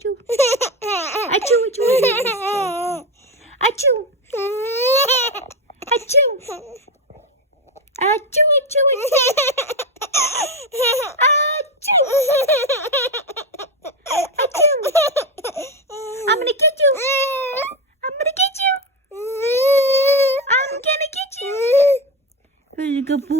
achoo. Achoo, achoo. Achoo. Achoo. Achoo, achoo, achoo. Achoo. I'm gonna get you. I'm gonna get you. I'm gonna get you. Who's a good boy?